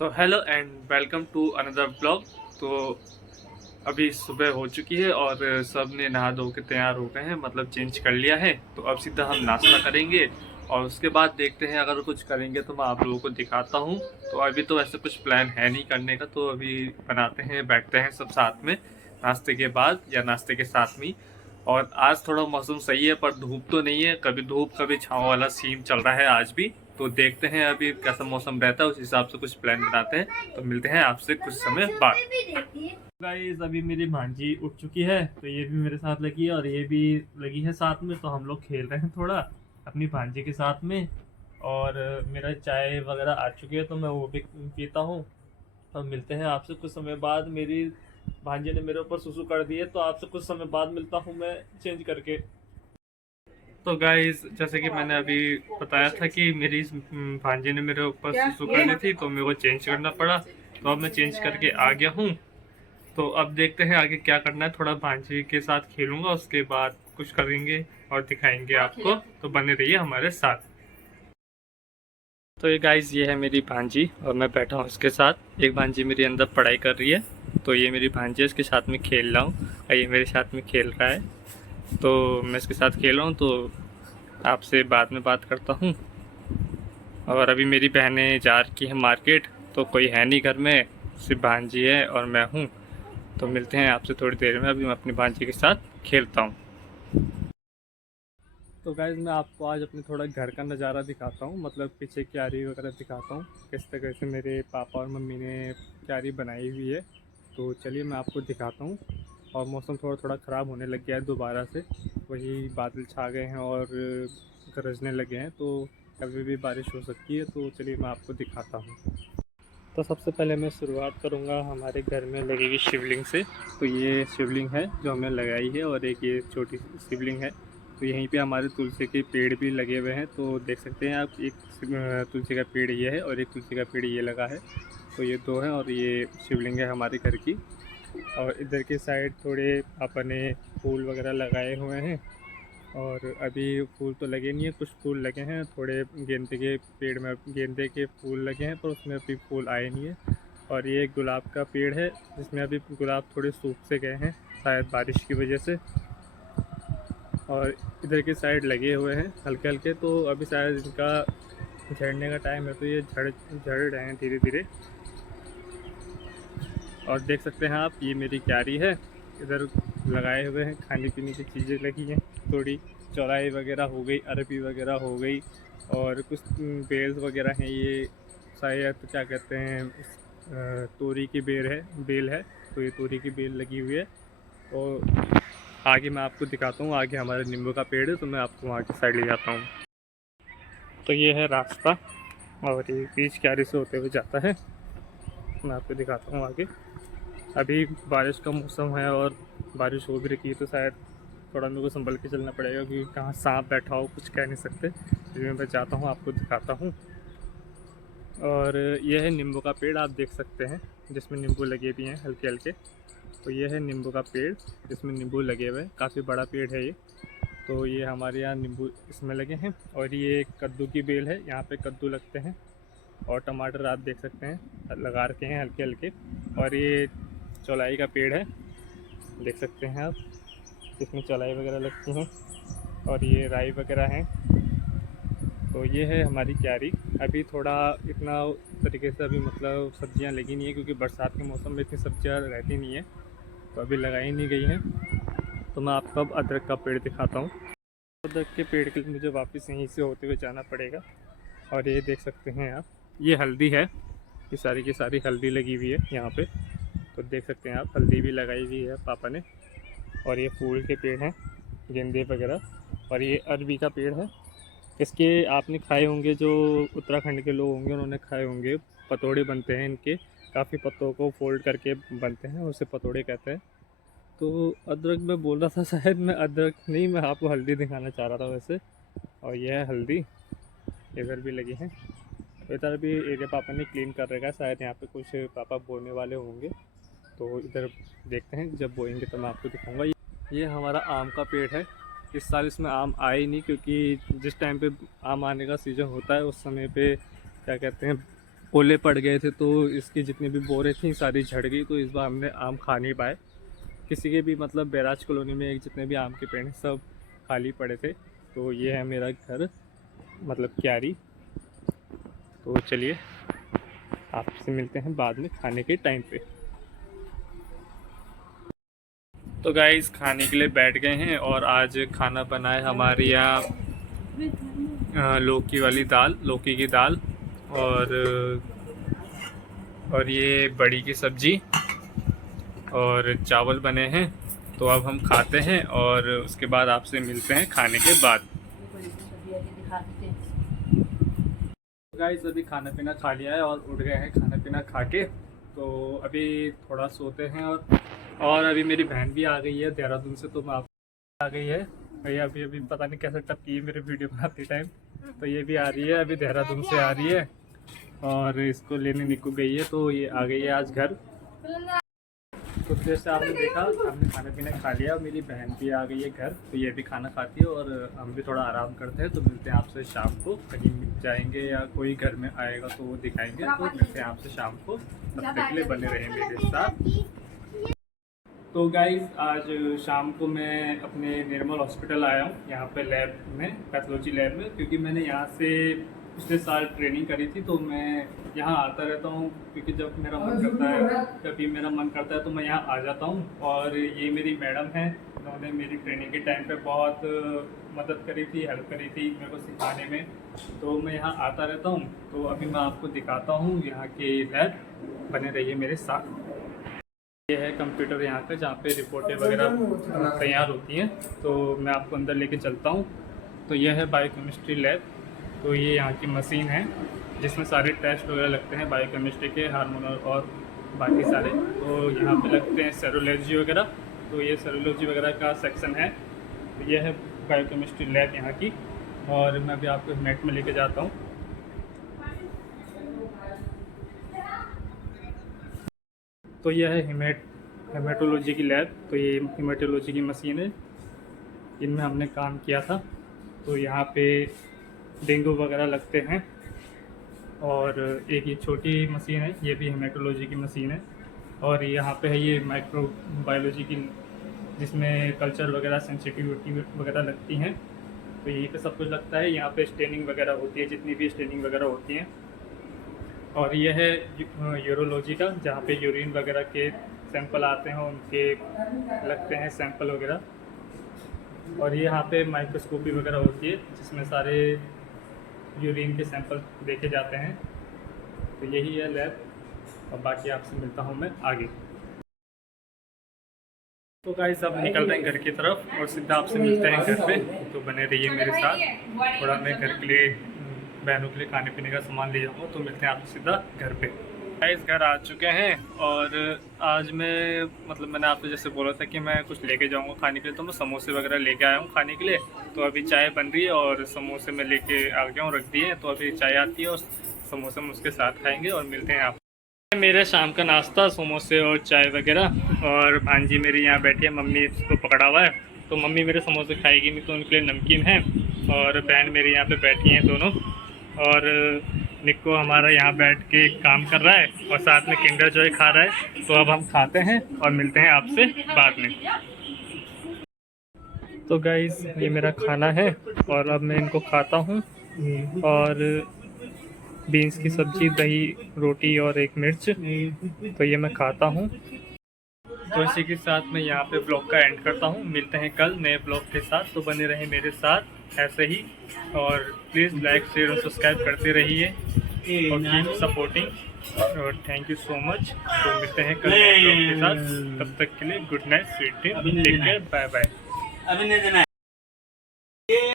तो hello and welcome to another blog. तो अभी सुबह हो चुकी है और सब ने नहा धो के तैयार हो गए हैं, मतलब चेंज कर लिया है। तो अब सीधा हम नाश्ता करेंगे और उसके बाद देखते हैं, अगर कुछ करेंगे तो मैं आप लोगों को दिखाता हूँ। तो अभी तो ऐसे कुछ प्लान है नहीं करने का, तो अभी बनाते हैं, बैठते हैं सब साथ में नाश्ते के बाद या नाश्ते के साथ में। और आज थोड़ा मौसम सही है पर धूप तो नहीं है, कभी धूप कभी छाँव वाला सीन चल रहा है आज भी। तो देखते हैं अभी कैसा मौसम रहता है, उस हिसाब से कुछ प्लान बनाते हैं। तो मिलते हैं आपसे कुछ समय बाद। गाइस अभी मेरी भांजी उठ चुकी है, तो ये भी मेरे साथ लगी है और ये भी लगी है साथ में। तो हम लोग खेल रहे हैं थोड़ा अपनी भांजी के साथ में। और मेरा चाय वगैरह आ चुकी है तो मैं वो भी पीता हूँ। तो मिलते हैं आपसे कुछ समय बाद। मेरी भांजी ने मेरे ऊपर सुसु कर दी है, तो आपसे कुछ समय बाद मिलता हूँ मैं चेंज करके। तो गाइस जैसे कि मैंने अभी बताया था कि मेरी भांजी ने मेरे ऊपर सुसु कर ली थी, तो मेरे को चेंज करना पड़ा। तो अब मैं चेंज करके आ गया हूँ। तो अब देखते हैं आगे क्या करना है। थोड़ा भांजी के साथ खेलूंगा, उसके बाद कुछ करेंगे और दिखाएंगे आपको। तो बने रहिए हमारे साथ। तो ये गाइस ये है मेरी भांजी और मैं बैठा हूँ इसके साथ। एक भांजी मेरी अंदर पढ़ाई कर रही है, तो ये मेरी भांजी है, इसके साथ में खेल रहा हूँ और ये मेरे साथ में खेल रहा है। तो मैं इसके साथ खेल रहा हूँ, तो आपसे बाद में बात करता हूँ। और अभी मेरी बहनें जा रखी हैं मार्केट, तो कोई है नहीं घर में, सिर्फ भांजी है और मैं हूँ। तो मिलते हैं आपसे थोड़ी देर में, अभी मैं अपनी भांजी के साथ खेलता हूँ। तो गाइज मैं आपको आज अपने थोड़ा घर का नज़ारा दिखाता हूँ, मतलब पीछे क्यारी वगैरह दिखाता हूँ किस तरह से मेरे पापा और मम्मी ने क्यारी बनाई हुई है। तो चलिए मैं आपको दिखाता हूँ। और मौसम थोड़ा थोड़ा ख़राब होने लग गया है दोबारा से, वही बादल छा गए हैं और गरजने लगे हैं, तो कभी भी बारिश हो सकती है। तो चलिए मैं आपको दिखाता हूँ। तो सबसे पहले मैं शुरुआत करूँगा हमारे घर में लगी हुई शिवलिंग से। तो ये शिवलिंग है जो हमने लगाई है और एक ये छोटी शिवलिंग है। तो यहीं पे हमारे तुलसी के पेड़ भी लगे हुए हैं, तो देख सकते हैं आप। एक तुलसी का पेड़ ये है और एक तुलसी का पेड़ ये लगा है। तो ये दो हैं और ये शिवलिंग है हमारे घर की। और इधर की साइड थोड़े अपने फूल वगैरह लगाए हुए हैं। और अभी फूल तो लगे नहीं है, कुछ फूल लगे हैं थोड़े। गेंदे के पेड़ में गेंदे के फूल लगे हैं, पर उसमें अभी फूल आए नहीं है। और ये एक गुलाब का पेड़ है जिसमें अभी गुलाब थोड़े सूख से गए हैं, शायद बारिश की वजह से। और इधर की साइड लगे हुए हैं हल्के हल्के, तो अभी शायद इनका झड़ने का टाइम है, तो ये झड़ रहे हैं धीरे धीरे। और देख सकते हैं आप, ये मेरी क्यारी है। इधर लगाए हुए हैं खाने पीने की चीज़ें लगी हैं थोड़ी। चौलाई वगैरह हो गई, अरबी वगैरह हो गई, और कुछ बेल्स वगैरह हैं। ये शायद तो क्या कहते हैं, तोरी की बेल है। तो ये तोरी की बेल लगी हुई है। और आगे मैं आपको दिखाता हूँ, आगे हमारे नींबू का पेड़ है, तो मैं आपको वहाँ की साइड ले जाता हूँ। तो ये है रास्ता और ये बीच क्यारी से होते हुए जाता है। मैं आपको दिखाता हूँ आगे। अभी बारिश का मौसम है और बारिश हो भी रही है, तो शायद थोड़ा मेरे को संभल के चलना पड़ेगा, क्योंकि कहाँ सांप बैठा हो कुछ कह नहीं सकते। इसलिए मैं जाता हूँ, आपको दिखाता हूँ। और यह है नींबू का पेड़, आप देख सकते हैं, जिसमें नींबू लगे भी हैं हल्के हल्के। तो ये है नींबू का पेड़ जिसमें नींबू लगे हुए हैं, काफ़ी बड़ा पेड़ है ये। तो ये हमारे यहाँ नींबू इसमें लगे हैं। और ये कद्दू की बेल है, यहाँ पे कद्दू लगते हैं। और टमाटर आप देख सकते हैं लगा रखे हैं हल्के हल्के। और ये चौलाई का पेड़ है, देख सकते हैं आप, इसमें चौलाई वगैरह लगती हैं। और ये राई वगैरह हैं। तो ये है हमारी क्यारी। अभी थोड़ा इतना तरीके से अभी मतलब सब्जियां लगी नहीं है, क्योंकि बरसात के मौसम में इतनी सब्जियां रहती नहीं है, तो अभी लगाई नहीं गई हैं। तो मैं आपको अब अदरक का पेड़ दिखाता हूँ। अदरक के पेड़ के लिए मुझे वापस यहीं से होते हुए जाना पड़ेगा। और ये देख सकते हैं आप, ये हल्दी है, ये सारी की सारी हल्दी लगी हुई है यहाँ पे। तो देख सकते हैं आप, हल्दी भी लगाई हुई है पापा ने। और ये फूल के पेड़ हैं, गेंदे वगैरह। और ये अरबी का पेड़ है। इसके आपने खाए होंगे, जो उत्तराखंड के लोग होंगे उन्होंने खाए होंगे। पतोड़े बनते हैं इनके, काफ़ी पत्तों को फोल्ड करके बनते हैं, उसे पतोड़े कहते हैं। तो अदरक मैं बोल रहा था, शायद मैं अदरक नहीं, मैं आपको हल्दी दिखाना चाह रहा था वैसे। और यह है हल्दी, इधर भी लगी हैं। तो इधर भी एरिया पापा ने क्लीन कर रखा है, शायद यहाँ पे कुछ पापा बोने वाले होंगे। तो इधर देखते हैं, जब बोएंगे तो मैं आपको दिखाऊंगा। ये हमारा आम का पेड़ है। इस साल इसमें आम आए ही नहीं, क्योंकि जिस टाइम पे आम आने का सीज़न होता है उस समय पे क्या कहते हैं, ओले पड़ गए थे तो इसकी जितनी भी बोरें थी सारी झड़ गई, तो इस बार हमने आम खा नहीं पाए। किसी के भी मतलब बैराज कॉलोनी में जितने भी आम के पेड़ हैं सब खाली पड़े थे। तो ये है मेरा घर, मतलब क्यारी। तो चलिए आपसे मिलते हैं बाद में खाने के टाइम पे। तो गाइस खाने के लिए बैठ गए हैं और आज खाना बना है हमारे यहाँ लौकी वाली दाल, लौकी की दाल और ये बड़ी की सब्जी और चावल बने हैं। तो अब हम खाते हैं और उसके बाद आपसे मिलते हैं खाने के बाद। गाइस अभी खाना पीना खा लिया है और उठ गए हैं खाना पीना खा के। तो अभी थोड़ा सोते हैं और अभी मेरी बहन भी आ गई है देहरादून से, तो मैं आप आ गई है भैया। अभी अभी पता नहीं कैसे टपकी है मेरे वीडियो बनाते टाइम। तो ये भी आ रही है, अभी देहरादून से आ रही है और इसको लेने निकल गई है। तो ये आ गई है आज घर। तो जैसे आपने देखा हमने खाना पीना खा लिया, मेरी बहन भी आ गई है घर। तो ये भी खाना खाती है और हम भी थोड़ा आराम करते हैं। तो मिलते हैं आपसे शाम को, कहीं जाएंगे या कोई घर में आएगा तो वो दिखाएंगे। तो मिलते हैं आपसे शाम को, तब तक के लिए बने रहे मेरे साथ। तो गाइस आज शाम को मैं अपने निर्मल हॉस्पिटल आया हूँ, यहाँ पे लैब में, पैथोलॉजी लैब में, क्योंकि मैंने यहाँ से पिछले साल ट्रेनिंग करी थी। तो मैं यहाँ आता रहता हूँ क्योंकि जब मेरा मन करता है, कभी मेरा मन करता है तो मैं यहाँ आ जाता हूँ। और ये मेरी मैडम हैं, उन्होंने मेरी ट्रेनिंग के टाइम पे बहुत मदद करी थी, हेल्प करी थी मेरे को सिखाने में। तो मैं यहाँ आता रहता हूँ। तो अभी मैं आपको दिखाता हूँ यहाँ के लैब, बने रहिए मेरे साथ। ये है कंप्यूटर यहाँ का, जहाँ पे रिपोर्टें वगैरह तैयार होती हैं। तो मैं आपको अंदर लेके चलता हूँ। तो यह है बायोकेमिस्ट्री लैब। तो ये यहाँ की मशीन है जिसमें सारे टेस्ट वगैरह लगते हैं बायोकेमिस्ट्री के, हार्मोनल और बाकी सारे। तो यहाँ पे लगते हैं सेरोलॉजी वगैरह। तो ये सेरोलॉजी वगैरह का सेक्शन है। तो ये है बायोकेमिस्ट्री लैब यहाँ की। और मैं अभी आपको नेट में लेके जाता हूँ। तो यह है हेमेटोलॉजी की लैब। तो ये हेमेटोलॉजी की मशीन है, इनमें हमने काम किया था। तो यहाँ पे डेंगू वगैरह लगते हैं। और एक ये छोटी मशीन है, ये भी हेमेटोलॉजी की मशीन है। और यहाँ पे है ये माइक्रोबायोलॉजी की, जिसमें कल्चर वगैरह, सेंसिटिविटी वगैरह लगती हैं। तो यहीं पे सब कुछ लगता है। यहाँ पे स्टेनिंग वगैरह होती है, जितनी भी स्टेनिंग वगैरह होती हैं। और यह है यूरोलॉजी का, जहाँ पे यूरिन वगैरह के सैंपल आते हैं, उनके लगते हैं सैंपल वगैरह। और ये यहाँ पे माइक्रोस्कोपी वगैरह होती है, जिसमें सारे यूरिन के सैंपल देखे जाते हैं। तो यही है लैब। और बाकी आपसे मिलता हूँ मैं आगे। तो गाइस अब निकल रहे हैं घर की तरफ और सीधा आपसे मिलते हैं घर पे। तो बने रहिए मेरे साथ। थोड़ा मैं घर के लिए, बहनों के लिए खाने पीने का सामान ले जाऊँगा। तो मिलते हैं आपसे सीधा घर पे। गाइस घर आ चुके हैं और आज मैं, मतलब मैंने आपसे जैसे बोला था कि मैं कुछ लेके जाऊँगा खाने के लिए, तो मैं समोसे वगैरह लेके आया हूँ खाने के लिए। तो अभी चाय बन रही है और समोसे मैं लेके आ गया हूँ, रख दिए। तो अभी चाय आती है और समोसे हम उसके साथ खाएँगे और मिलते हैं आप। मेरे शाम का नाश्ता समोसे और चाय वगैरह। और भांजी मेरी यहाँ बैठी है, मम्मी इसको पकड़ा हुआ है। तो मम्मी मेरे समोसे खाएगी नहीं, तो उनके लिए नमकीन है। और बहन मेरी यहाँ पे बैठी हैं दोनों। और निक्को हमारा यहाँ बैठ के काम कर रहा है और साथ में किंडर जॉय खा रहा है। तो अब हम खाते हैं और मिलते हैं आपसे बाद में। तो गाइस ये मेरा खाना है और अब मैं इनको खाता हूँ। और बीन्स की सब्ज़ी, दही, रोटी और एक मिर्च, तो ये मैं खाता हूँ। तो इसी के साथ मैं यहाँ पे ब्लॉग का एंड करता हूँ। मिलते हैं कल नए ब्लॉग के साथ। तो बने रहे मेरे साथ ऐसे ही। और प्लीज़ लाइक, शेयर और सब्सक्राइब करते रहिए और कीप सपोर्टिंग। और थैंक यू सो मच। तो मिलते हैं कल नए ब्लॉग के साथ। तब तक के लिए good night, sweet dream, take care, bye bye.